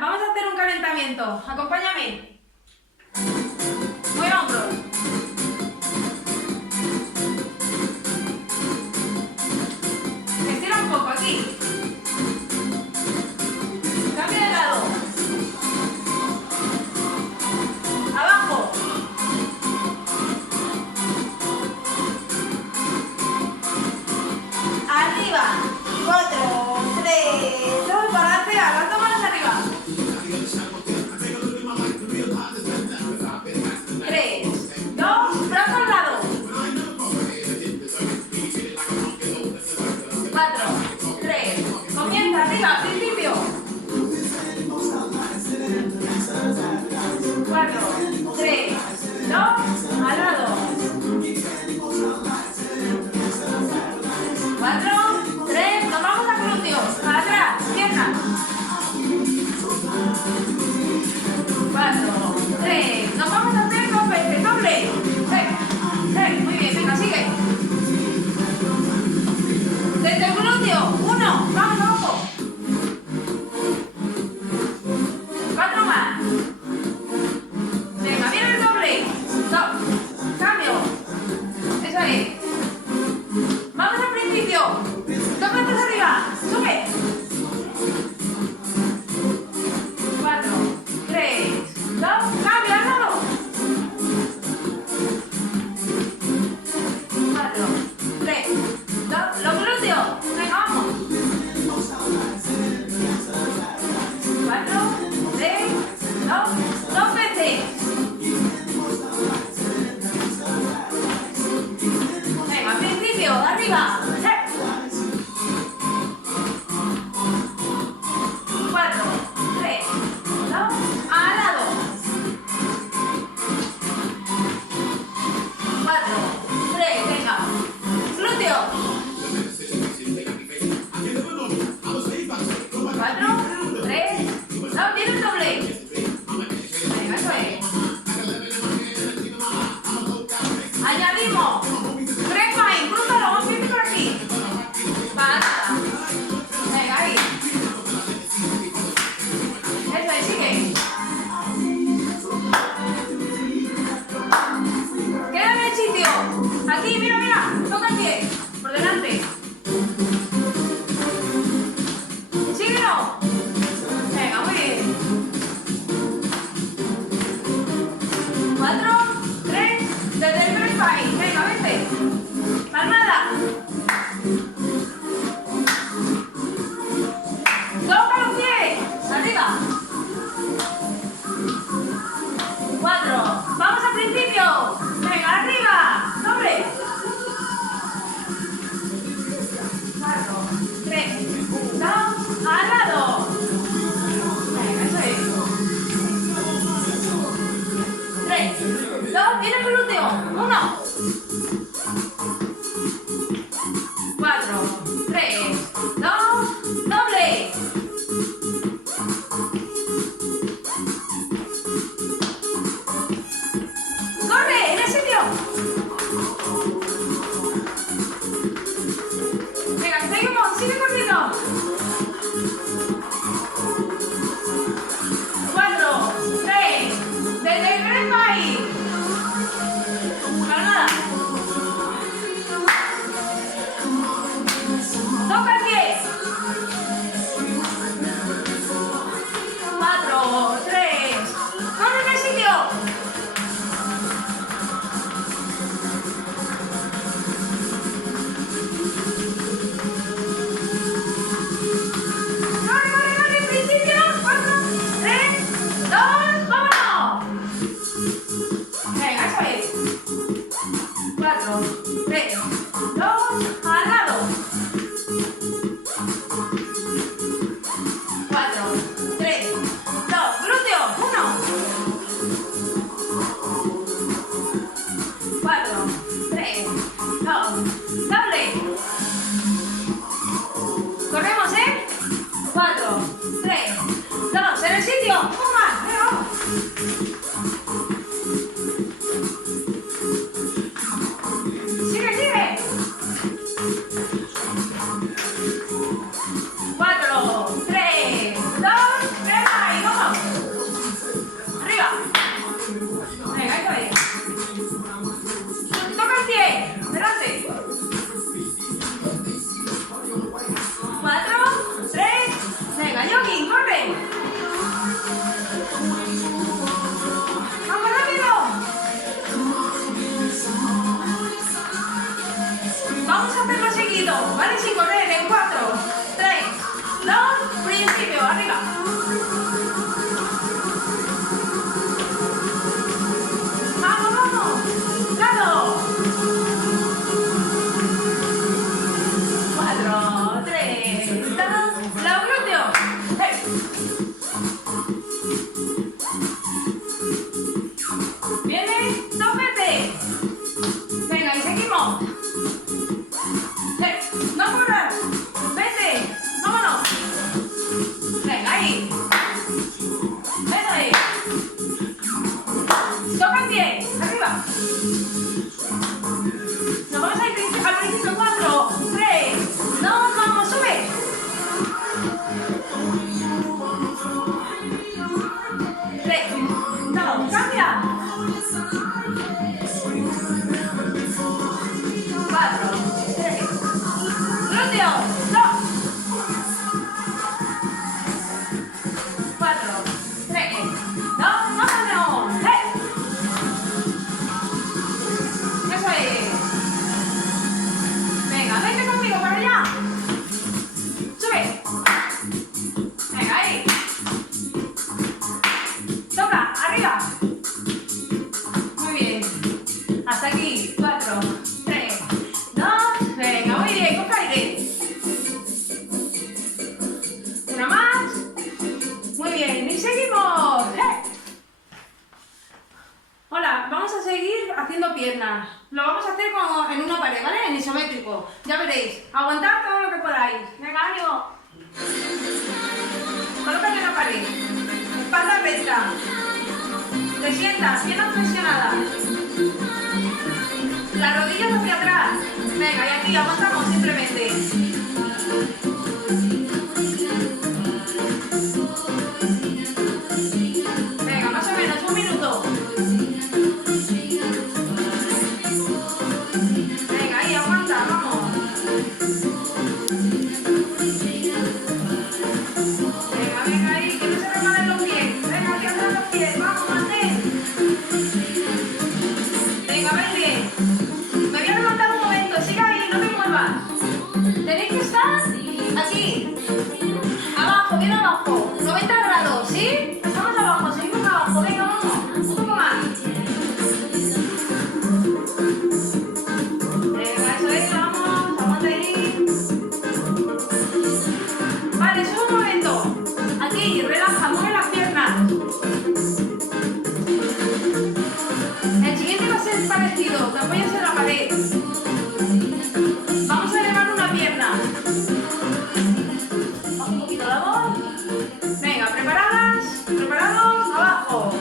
vamos a hacer un calentamiento. Acompáñame. Mueve hombros. Estira un poco aquí. Cambia de lado. Abajo. Arriba. 4, 3, 2, balance, las dos manos arriba. 3, 2, brazo al lado. 4, 3, comienza arriba, principio. 4, 3, 2, al lado. 4, 3, nos vamos a glúteos, atrás, pierna. 4, 3, nos vamos a hacer 2 veces, doble. Muy bien, venga, sigue. Desde el glúteo, 1, vamos abajo. 4 más. Venga, viene el doble. 2, cambio. Eso es. Vamos al principio. 2 brazos arriba. Sube. 4, 3, 2, cambio al lado. 4, 3, 2, los glúteos. Venga, vamos. 4, 3, 2, 2 veces. Venga, principio, arriba. 4, 3, 2, al lado. 4, 3, venga. Glúteo. 4, 3, 2, tiene un doble. Venga, eso es. Añadimos 3 más, incrústalo, vamos a ir por aquí. Basta. Venga, ahí. Eso es, sigue. Queda en el sitio. Aquí, mira, mira. Toca el pie. Por delante. Síguelo. Venga, muy bien. 4, 3, desde el primer país. Venga, vente. Palmada. Toca los pies. Arriba. 4. Vamos al principio. Venga, arriba. Doble. 4, 3, 2, al lado. Venga, eso es. 3, 2, tiene el glúteo. 1. 4, 3, 2, doble. ¡Corre! ¡En el sitio! Venga, seguimos, sigue corriendo. 4, 3, desde el primer país. Calmada. Toca el pie. 4, 3, corre en el sitio. Corre, corre, corre, principio. 4, 3, 2, vámonos. Venga, eso es. 4, 3, 2, al lado. 4, 3, 2, glúteo. 1. 4, 3, 2, doble. Corremos, 4, 3, 2, en el sitio. Un más, venga, vamos. arriba. Nos vamos al principio. 4, 3, 2, vamos, sube. 3, 2, cambia. 4, 3, glúteo, 2, 4, 3, 2, vámonos. Eso es. Venga, vente conmigo para allá. Sube. Venga, ahí. Toca, arriba. Muy bien. Hasta aquí. 4, 3, 2. Venga, muy bien, coge aire. Una más. Muy bien, y seguimos. Hola, vamos a seguir haciendo piernas. Lo vamos a hacer como en una pared, ¿vale? En isométrico. Ya veréis. Aguantad todo lo que podáis. Venga, ánimo. Colócate en la pared. Espalda recta. Te sientas, piernas flexionadas. Las rodillas hacia atrás. Venga, y aquí aguantamos simplemente. Venga, más o menos un minuto. Venga, ahí aguanta, vamos. Venga, venga ahí, que no se resbalen los pies. Venga, aquí atrás los pies, vamos, mantén. Venga, ven bien. Me voy a levantar un momento, sigue ahí, no te muevas. Tenéis que estar aquí. Abajo, bien abajo. 90 grados, ¿sí? Estamos abajo, seguimos abajo. Venga, vamos. Un poco más. Venga, eso es, vamos. Aguanta ahí. Vale, sube un momento. Aquí, relaja, mueve las piernas. El siguiente va a ser parecido. Te apoyas en la pared. Vamos a elevar una pierna. Baja un poquito la voz. Venga, ¿preparadas? ¿Preparados? Abajo.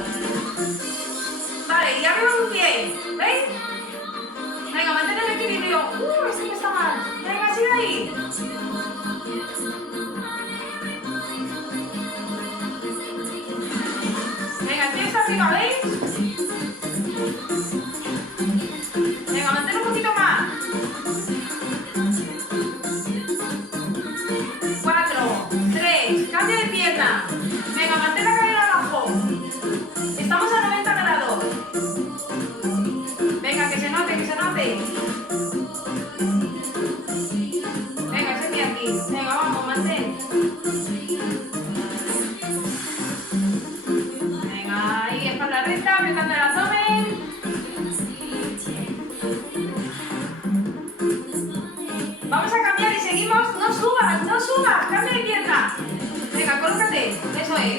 Vale, y arriba un pie. ¿Veis? Venga, mantén el equilibrio. Este que está mal. Venga, sigue ahí. Venga, el pie está arriba, ¿veis? Venga, mantén un poquito más. 4, 3, cambia de pierna. Venga, mantén la cadera abajo. Estamos a 90 grados. Venga, que se note, que se note. Venga, ese pie aquí. Venga, vamos, mantén. Venga, ahí, espalda recta, apretando el abdomen. Vamos a cambiar y seguimos. No subas, no subas. Cambia de pierna. Venga, colócate. Eso es.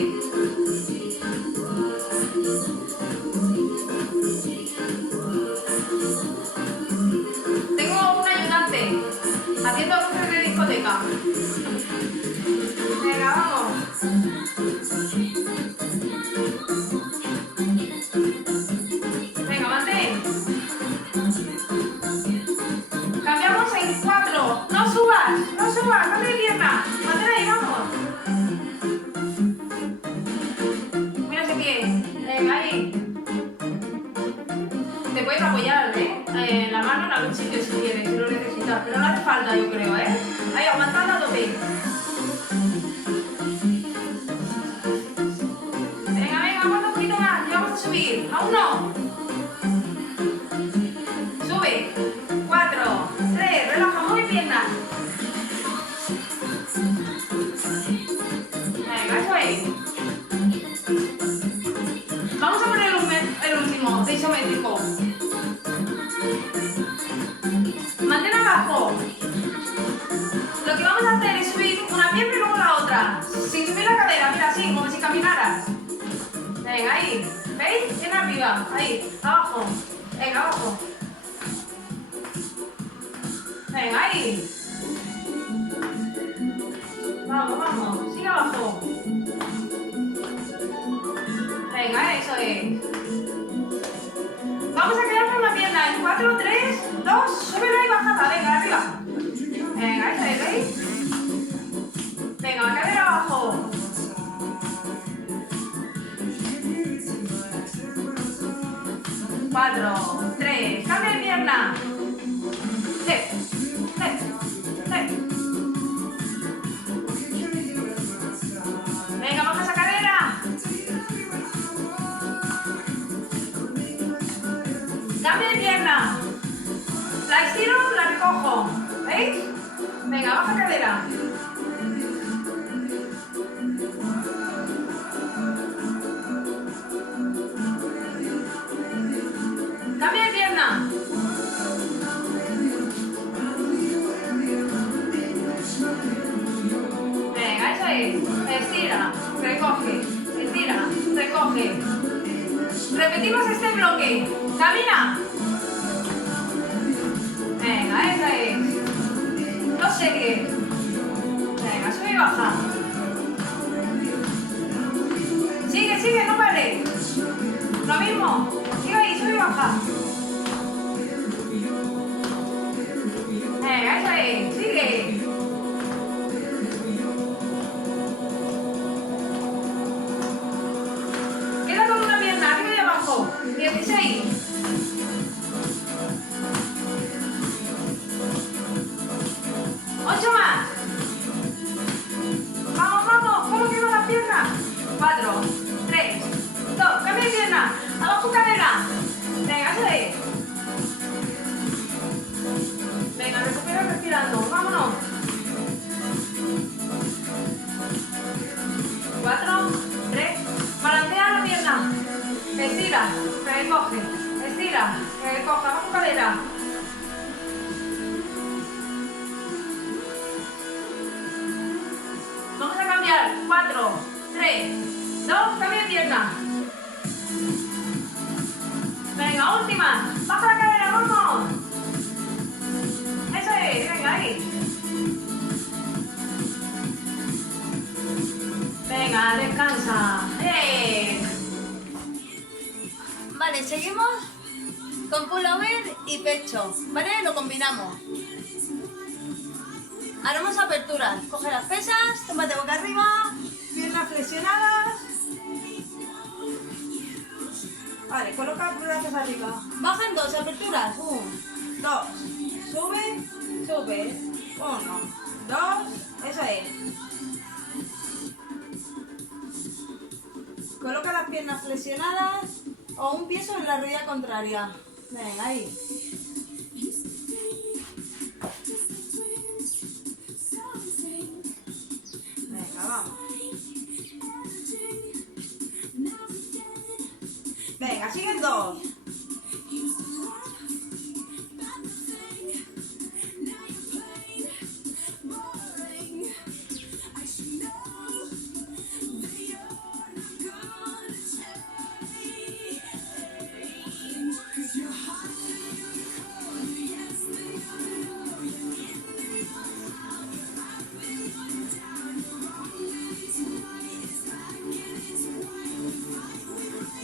Tengo un ayudante haciendo luces de discoteca. Venga, vamos. Venga, mantén. Cambiamos en 4. No subas, no subas. Cambia de pierna. Mantén ahí, vamos. Mira ese pie. Venga, ahí. Te puedes apoyar, la mano en algún sitio si quieres, si lo necesitas. Pero no hace falta, yo creo, Ahí, aguantando a tope. Venga, venga, aguanta un poquito más. Y vamos a subir. Aún no. Sube. 4, 3, relaja, mueve piernas. Venga, eso es. Vamos a poner el último, de isométrico. Mantén abajo. Lo que vamos a hacer es subir una pierna y luego la otra. Sin subir la cadera, mira, así, como si caminaras. Venga, ahí. ¿Veis? Bien arriba. Ahí, abajo. Venga, abajo. Venga, ahí. Vamos, vamos. Sigue abajo. Venga, eso es. Vamos a quedar 4, 3, 2, súbela y bajada, venga, arriba. Venga, esa es, ¿veis? Venga, la cadera abajo. 4, 3, cambia de pierna. Venga, baja esa cadera. Cambia de pierna. La estiro, la recojo. ¿Veis? Venga, baja cadera. Cambia de pierna. Venga, eso es. Estira, recoge. Estira, recoge. Repetimos este bloque. Camina. Venga, esa es. No series. Venga, sube y baja. Sigue, sigue, no pares. Lo mismo. Sigue ahí, sube y baja. Venga, esa es. Sigue. Queda con una pierna, arriba y abajo. 16. Ocho más. Vamos, vamos. ¿Cómo quedan las piernas? 4, 3, 2. Cambia de pierna. Abajo cadera. Venga, eso es. Venga, recupera respirando. Vámonos. 4, 3. Balancea la pierna. Estira, recoge. Estira, recoge. Abajo cadera. Vamos a cambiar. 4, 3, 2. Cambia de pierna. Venga, última. Baja la cadera, vamos. Eso es, venga, ahí. Venga, descansa. Vale, seguimos con pullover y pecho, ¿vale? Lo combinamos. Haremos aperturas. Coge las pesas, tómate boca arriba, Piernas flexionadas. Vale, coloca los brazos arriba. bajan 2 aperturas. 1, 2. Sube, sube. 1, 2. Eso es. Coloca las piernas flexionadas o un pie sobre la rodilla contraria. Venga, ahí. Venga, vamos. Venga, siguen 2.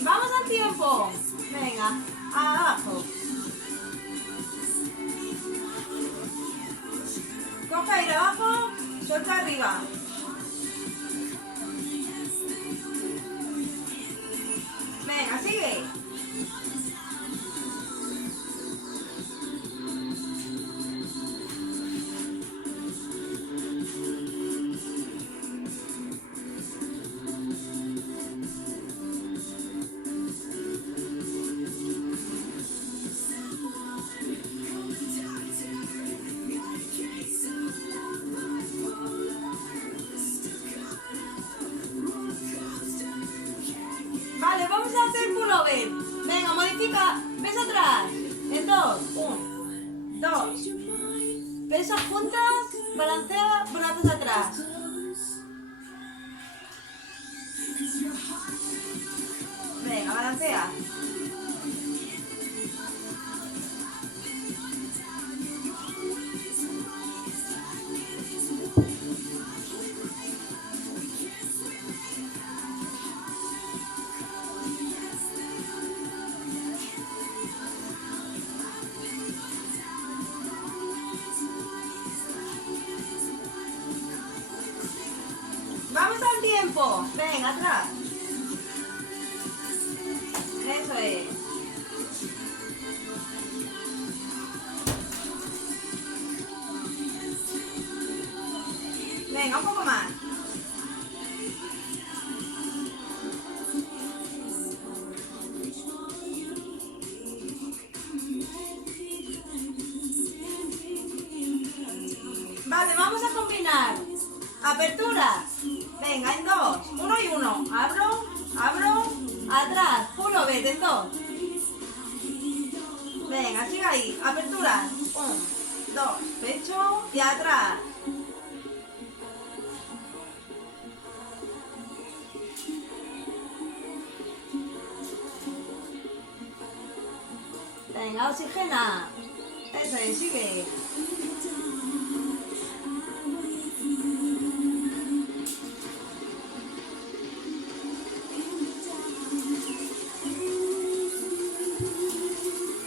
Vamos al tiempo. Venga, abajo. Coge aire abajo, suelta arriba. Venga, sigue. Vale, vamos a hacer pullover. Venga, modifica. Ves atrás. En 2. 1, 2. Pesas juntas, balancea brazos atrás. Venga, balancea. tiempo. Ven, atrás. Eso es. Venga, un poco más. Vale, vamos a combinar. Apertura. Venga, en dos. Uno y uno. Abro, abro, atrás. Puro vete en dos. Venga, sigue ahí. Apertura. 1, 2, pecho y atrás. Venga, oxigena. Eso es, sigue.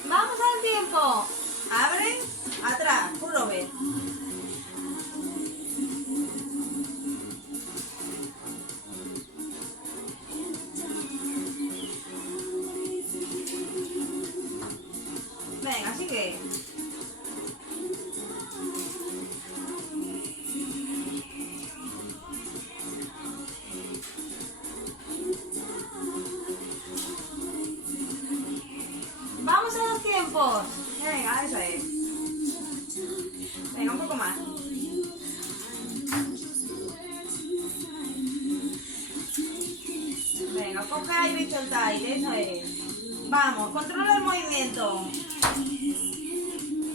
Vamos al tiempo. Abre, atrás, puro ve. Venga, sigue. Vamos a los tiempos. Venga, eso es. Venga, un poco más. Venga, coge aire y solta aire, eso es. Vamos, controla el movimiento.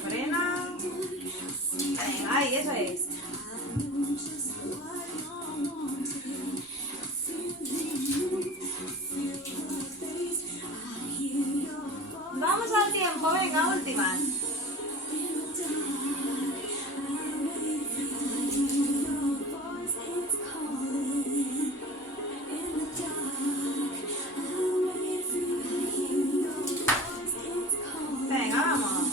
Frena. Venga, ahí, eso es. Vamos al tiempo, venga, última. Venga, vamos.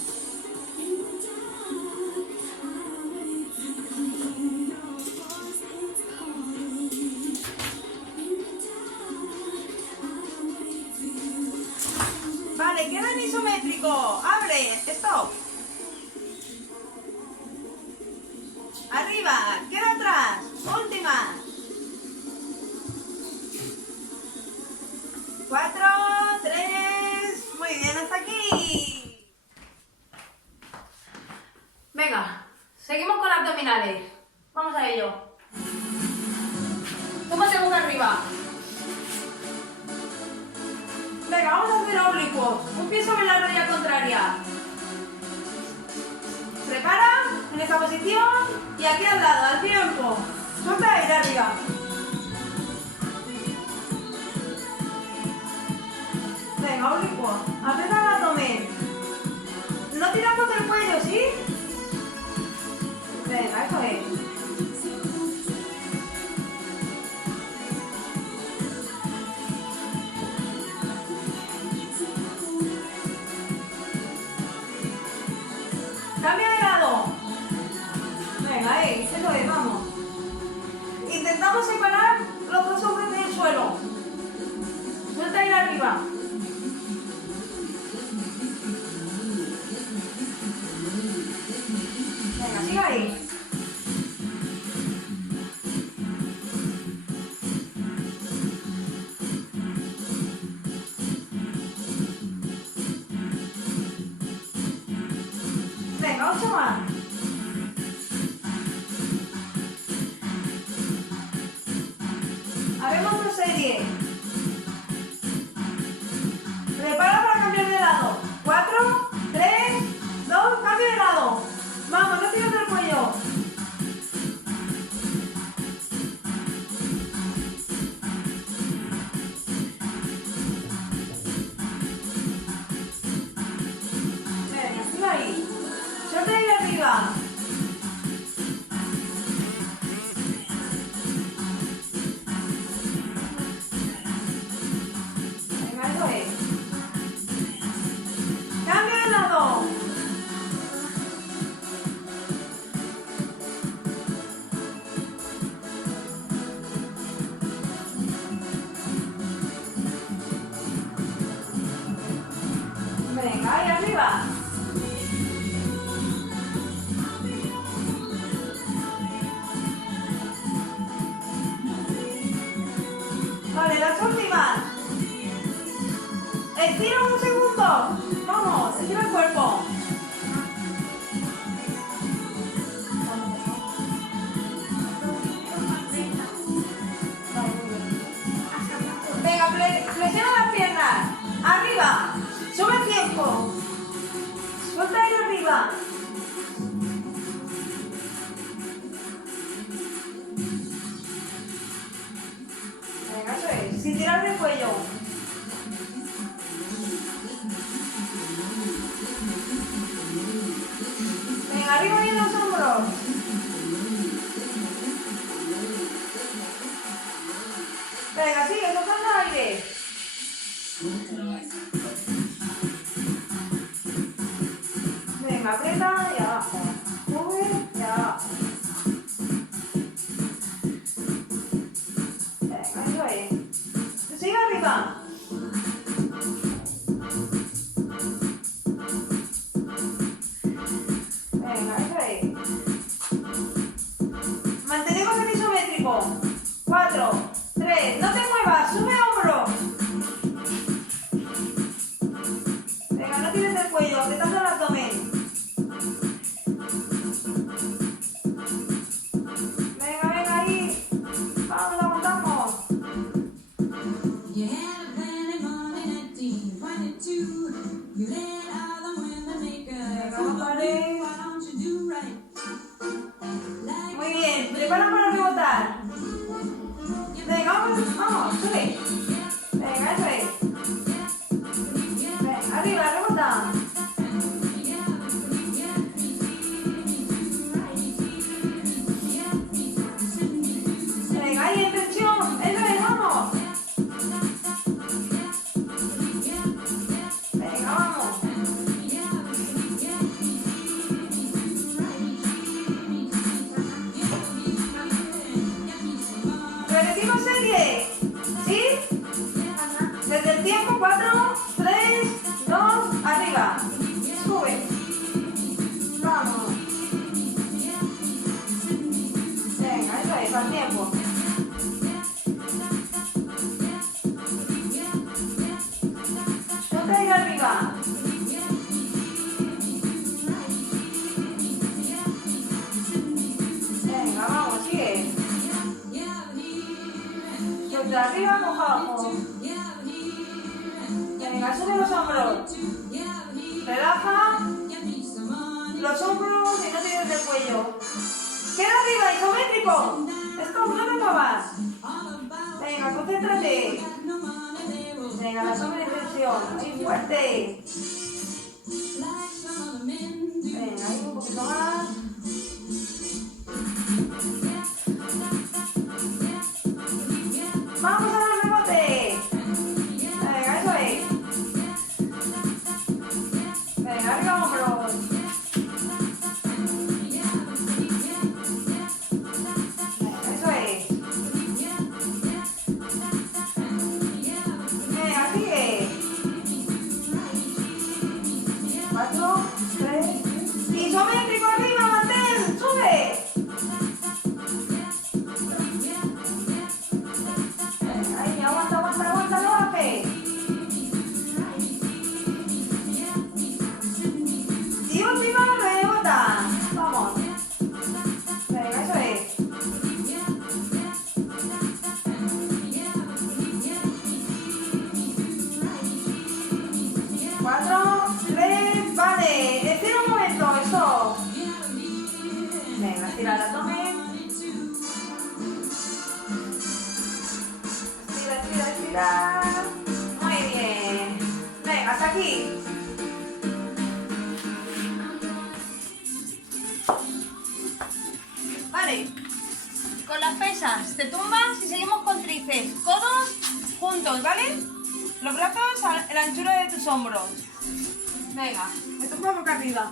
Vale, queda en isométrico. Abre, stop. Arriba, queda atrás. Última. 4, 3. Muy bien, hasta aquí. Venga, seguimos con abdominales. Vamos a ello. Tómate boca arriba. Venga, vamos a hacer oblicuos. Un pie sobre la rodilla contraria. Prepara en esa posición y aquí al lado, al tiempo. Suelta aire arriba. Venga, oblicuo. Aprieta el abdomen. No tiramos del cuello, ¿sí? Venga, eso es. Cambia de lado. Venga, ahí, eso es, vamos. Intentamos separar los dos hombros del suelo. Suelta aire arriba. Venga, sigue ahí. Venga, 8 más. Haremos otra serie. Prepara para cambiar de lado. 4, 3, 2, cambio de lado. Vamos, no tires del cuello. Venga, sigue ahí. Suelta ahí arriba. Venga, ahí arriba. Vale, las últimas. Estira un segundo. Vamos, estira el cuerpo. Venga, flexiona las piernas. Arriba. Sube el tiempo. Suelta ahí arriba. Venga, eso es. Sin tirar del cuello. Venga, arriba y en los hombros. Venga, sigue, soltando aire. Venga, aprieta y abajo. Sube y abajo. Venga, eso es. Sigue arriba. Venga, eso es. Mantenemos el isométrico. 4, 3, no te muevas, sube hombro. Venga, no tires el cuello, apretando el abdomen. Venga, venga ahí. Vamos, aguantamos. Venga, vamos a ver. Muy bien, prepara para rebotar. Venga, vamos, vamos, sube. Venga, eso es. Venga, arriba, rebota. Venga, ahí en tensión. Eso es, vamos. Venga, vamos. Repetimos serie. ¿Sí? Desde el tiempo, 4, 3, 2, arriba. Sube. Vamos. Venga, eso es, al tiempo. Suelta ir arriba. Venga, vamos, sigue. De arriba, coja abajo. Venga, sube los hombros. Relaja los hombros y no tires del cuello. Queda arriba, isométrico. Stop, no te muevas. Venga, concéntrate. Venga, la sombra en tensión. Muy fuerte. Venga, ahí un poquito más. Vamos a dar rebote. Venga, eso es. Venga, arriba hombros. Venga, eso es. Venga, sigue. 4, 3. Isométrico arriba, mantén. Sube. Aguanta, aguanta, aguanta, no baje. Y última, rebota. Vamos. Venga, eso es. Cuatro, 3, vale. Estira un momento, eso. Venga, estira el abdomen. Estira. Muy bien. Venga, hasta aquí. Vale. Con las pesas te tumbas y seguimos con tríceps. Codos juntos, ¿vale? Los brazos a la anchura de tus hombros. Venga, me tumbo boca arriba.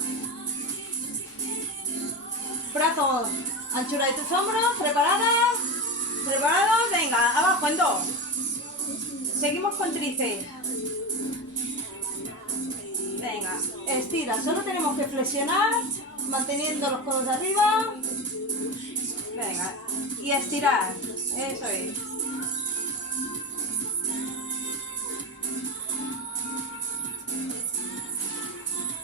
Brazos, anchura de tus hombros, preparadas. Preparados, venga, abajo en 2. Seguimos con tríceps. Venga, estira. Solo tenemos que flexionar, manteniendo los codos de arriba. Venga, y estirar. Eso es.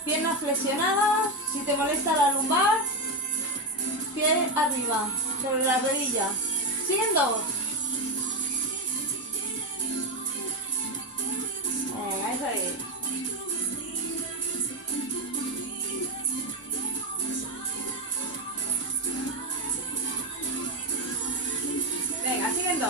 Piernas flexionadas. Si te molesta la lumbar, pie arriba, sobre la rodilla. Siguen 2. Venga, eso es. Venga, siguen 2.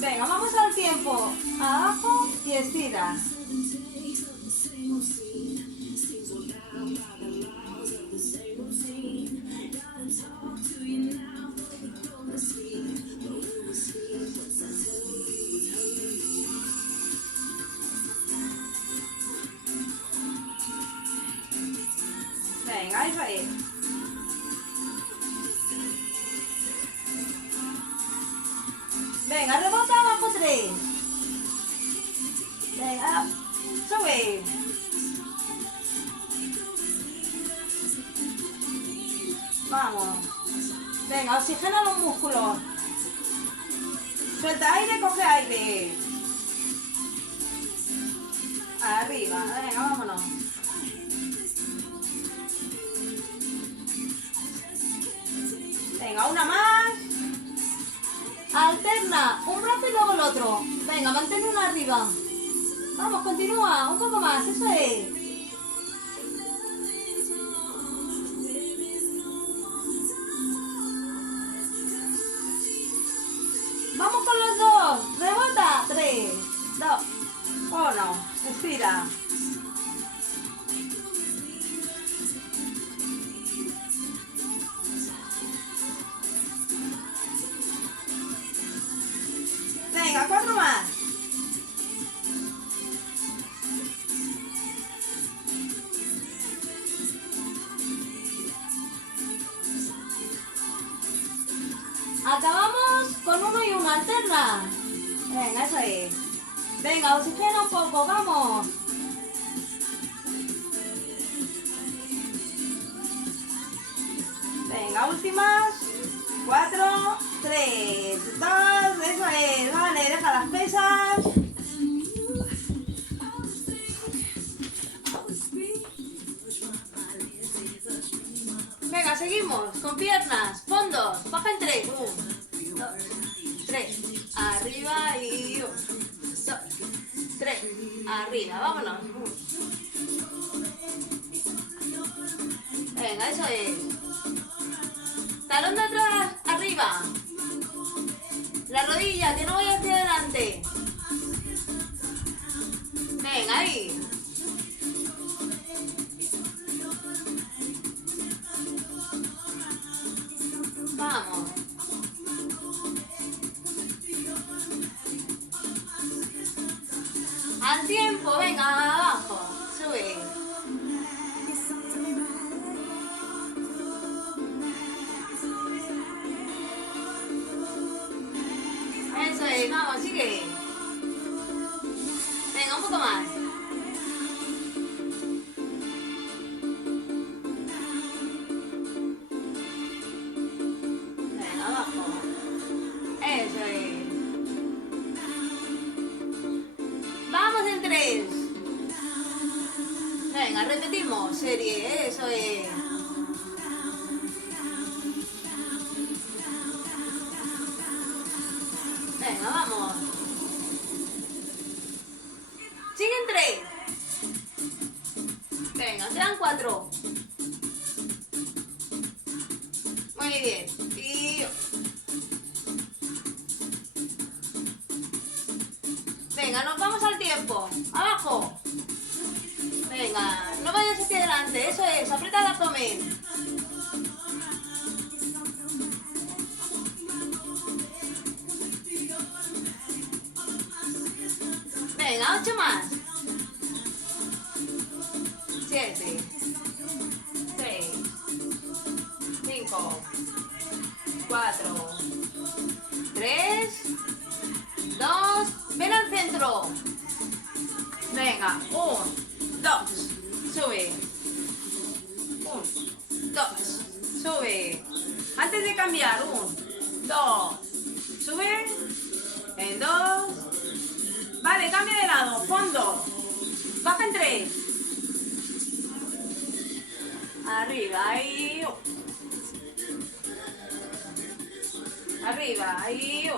Venga, vamos al tiempo. Abajo y estira. Venga, eso es. Venga, rebota abajo 3. Venga, sube. Vamos. Venga, oxigena los músculos. Suelta aire, coge aire. Arriba, venga, vámonos. Venga, una más. Alterna, un brazo y luego el otro. Venga, mantén uno arriba. Vamos, continúa, un poco más, eso es. Vamos con los 2. Rebota. 3, 2, 1. Estira. Venga, 4 más. Acabamos con 1 y 1, alterna. Venga, eso es. Venga, oxigena un poco, vamos. Venga, últimas. 4, 3, 2, eso es. Vale, deja las pesas. Venga, seguimos con piernas, fondos, baja en 3, 1, 2, 3, arriba y 1, 2, 3, arriba, vámonos. Venga, eso es. Talón de atrás, arriba. La rodilla, que no vaya hacia adelante. Venga, ahí. Vamos. Al tiempo, venga, abajo. Sube. Eso es, vamos, sigue. Venga, un poco más. Venga, abajo. Eso es. Vamos en 3. Venga, repetimos. Serie, eso es. Venga, vamos. Siguen 3. Venga, quedan 4. Muy bien. Y... venga, nos vamos al tiempo. Abajo. Venga, no vayas hacia adelante. Eso es, aprieta el abdomen. Venga, 8 más. 7, 6, 5, 4, 3, 2, ven al centro. Venga, 1, 2, sube. 1, 2, sube. Antes de cambiar, 1, 2, sube. En 2. Vale, cambia de lado, fondo. Baja en 3. Arriba, ahí. Arriba, ahí.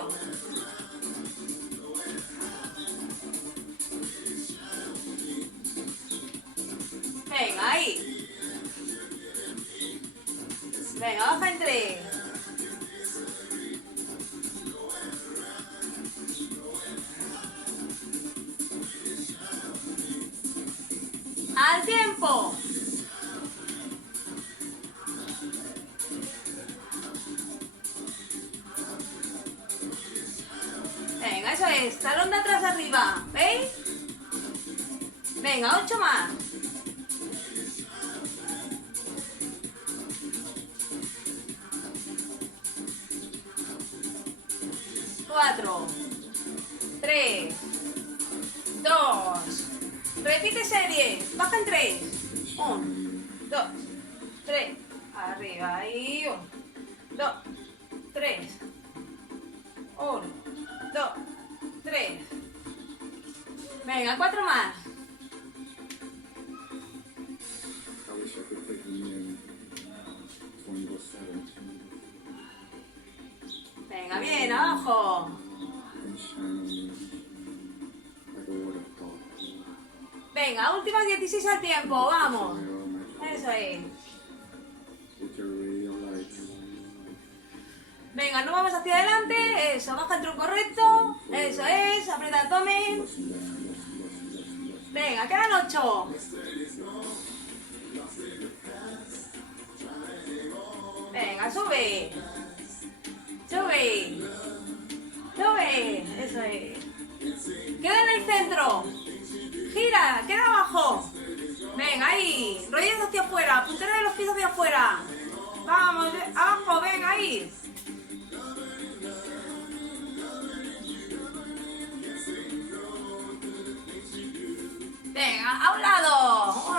Venga, ahí. Venga, baja en 3. ¡Al tiempo! Venga, eso es. Talón de atrás arriba. ¿Veis? Venga, 8 más. Cuatro, 3, 2. Repite serie. Baja en 3. 1, 2, 3. Arriba. Ahí. 1, 2, 3. 1, 2, 3. Venga, 4 más. I wish I could take me in 24/7 Venga, bien, abajo. and shine on me like a waterfall. Venga, últimas 16 al tiempo. Vamos. Fire all my Eso es. with your radio lights. Venga, no vamos hacia adelante. Eso, baja el truco recto. Eso es. Aprieta el abdomen. Listen down, listen. Venga, quedan 8. Venga, sube. Sube. Sube. Eso es. Queda en el centro. Gira, queda abajo. Venga, ahí. Rodillas hacia afuera. Puntera de los pies hacia afuera. Vamos, abajo, venga, ahí. Venga, a un lado.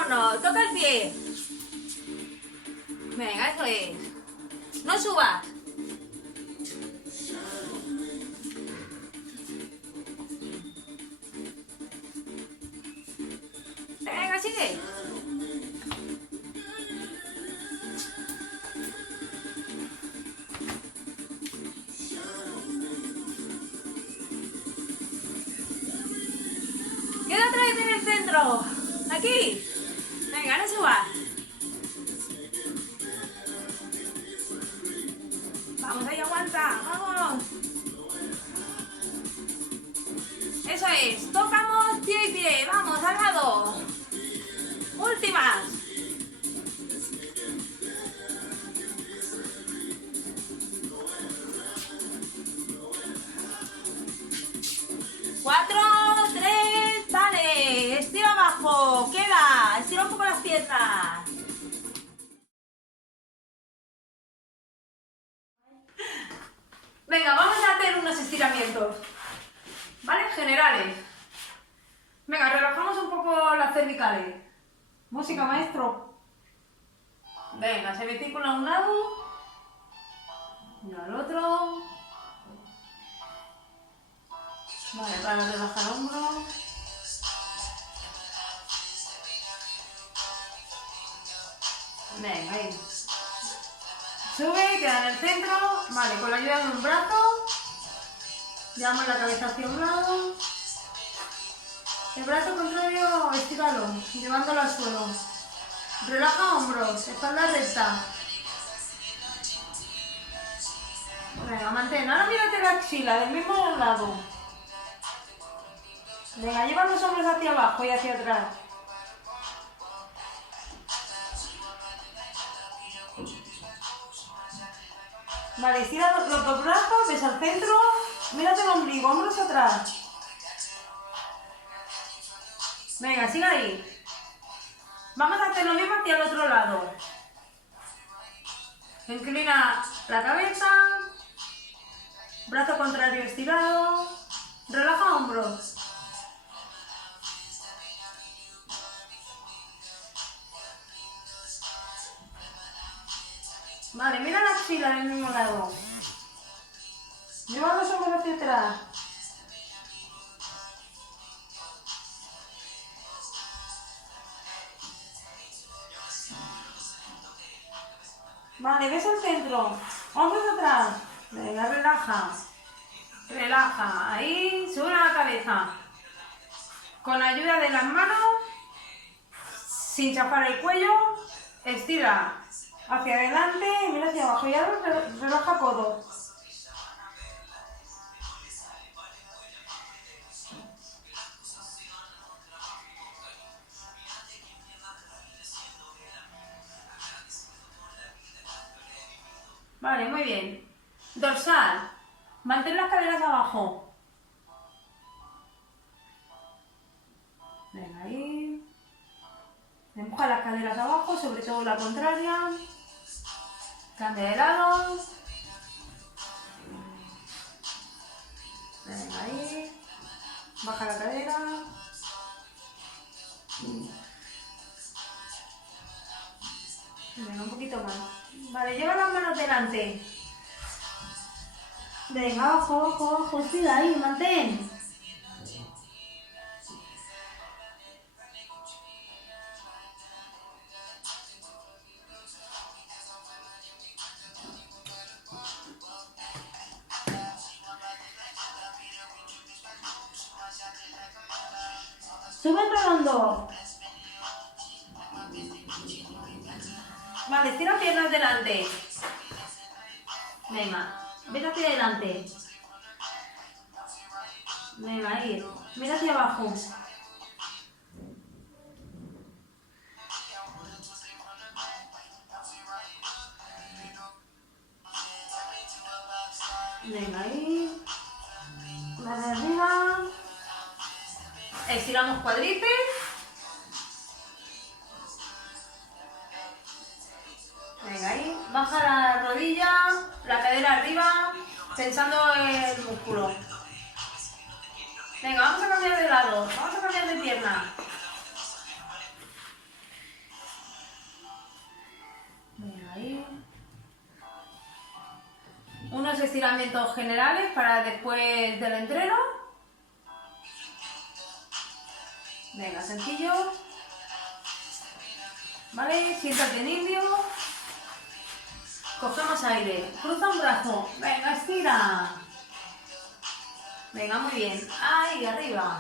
1, toca el pie. Venga, eso es. No subas. Venga, sigue. Queda otra vez en el centro. Aquí. Venga, no subas. Vamos, ahí aguanta. Vamos. Eso es. Tocamos pie y pie. Vamos, al lado. Últimas. Cuatro, 3, vale. Estira abajo. Queda. Estira un poco las piernas. Venga, vamos a hacer unos estiramientos. ¿Vale? Generales. Venga, relajamos un poco las cervicales. Música, maestro. Venga, se vesícula a un lado y al otro. Vale, para relajar hombros. Venga, ahí. Sube, queda en el centro. Vale, con la ayuda de un brazo. Llevamos la cabeza hacia un lado. El brazo contrario, estíralo, llevándolo al suelo. Relaja hombros, espalda recta. Venga, mantén. Ahora mírate la axila, del mismo lado. Venga, lleva los hombros hacia abajo y hacia atrás. Vale, estira los dos brazos, ves al centro. Mírate el ombligo, hombros atrás. Venga, sigue ahí. Vamos a hacer lo mismo hacia el otro lado. Inclina la cabeza, brazo contrario estirado, relaja hombros. Vale, mira la axila del mismo lado. Lleva los hombros hacia atrás. Vale, ves el centro. Hombros atrás. Venga, relaja. Relaja. Ahí, sube la cabeza. Con ayuda de las manos, sin chafar el cuello, estira hacia adelante y mira hacia abajo. Y ahora relaja codo. Vale, muy bien. Dorsal. Mantén las caderas abajo. Venga, ahí. Empuja las caderas abajo, sobre todo la contraria. Cambia de lado. Venga, ahí. Baja la cadera. Venga, un poquito más. Vale, lleva las manos delante. Venga, abajo, abajo, abajo. Estira ahí, mantén. Sube redondo. Vale, estira piernas delante. Venga, vete hacia adelante. Venga, ahí. Mira hacia abajo. Venga, ahí. Más arriba. Estiramos cuádriceps. Venga, ahí. Baja la rodilla, la cadera arriba, pensando en el músculo. Venga, vamos a cambiar de lado. Vamos a cambiar de pierna. Venga, ahí. Unos estiramientos generales para después del entreno. Venga, sencillo. Vale, siéntate en indio. Cogemos aire. Cruza un brazo. Venga, estira. Venga, muy bien. Ahí, arriba.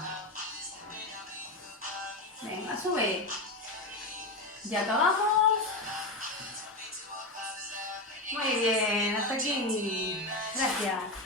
Venga, sube. Ya acabamos. Muy bien, hasta aquí. Gracias.